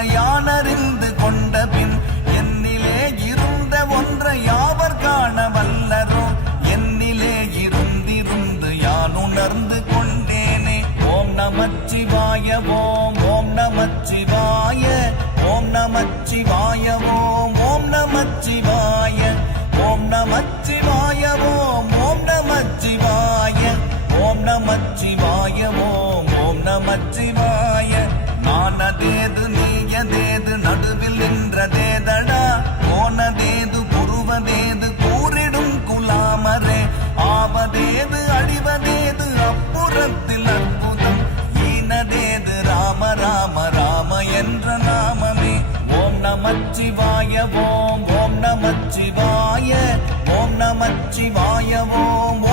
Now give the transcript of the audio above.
ஒன்றை யானறிந்து கொண்ட பின் என்னிலே இருந்த ஒன்றை யாவர் காண வல்லரோ? என்னிலே இருந்திருந்து யான் உணர்ந்து கொண்டேனே. ஓம் நமச்சிவாய ஓம் ஓம் நமச்சிவாய ஓம் நமச்சிவாய ஓம் ஓம் நமச்சிவாய ஓம் நமச்சிவாய ஓம் ஓம் நமச்சிவாய ஓம் நமச்சிவாய ஓம் ஓம் நமச்சிவாய. அப்புறத்தில் அற்புதம். ஈனதேது ராம ராம ராம என்ற நாமமே. ஓம் நமச்சிவாய ஓம் ஓம் நமச்சிவாய. ஓம் நமச்சிவாய ஓம் ஓம்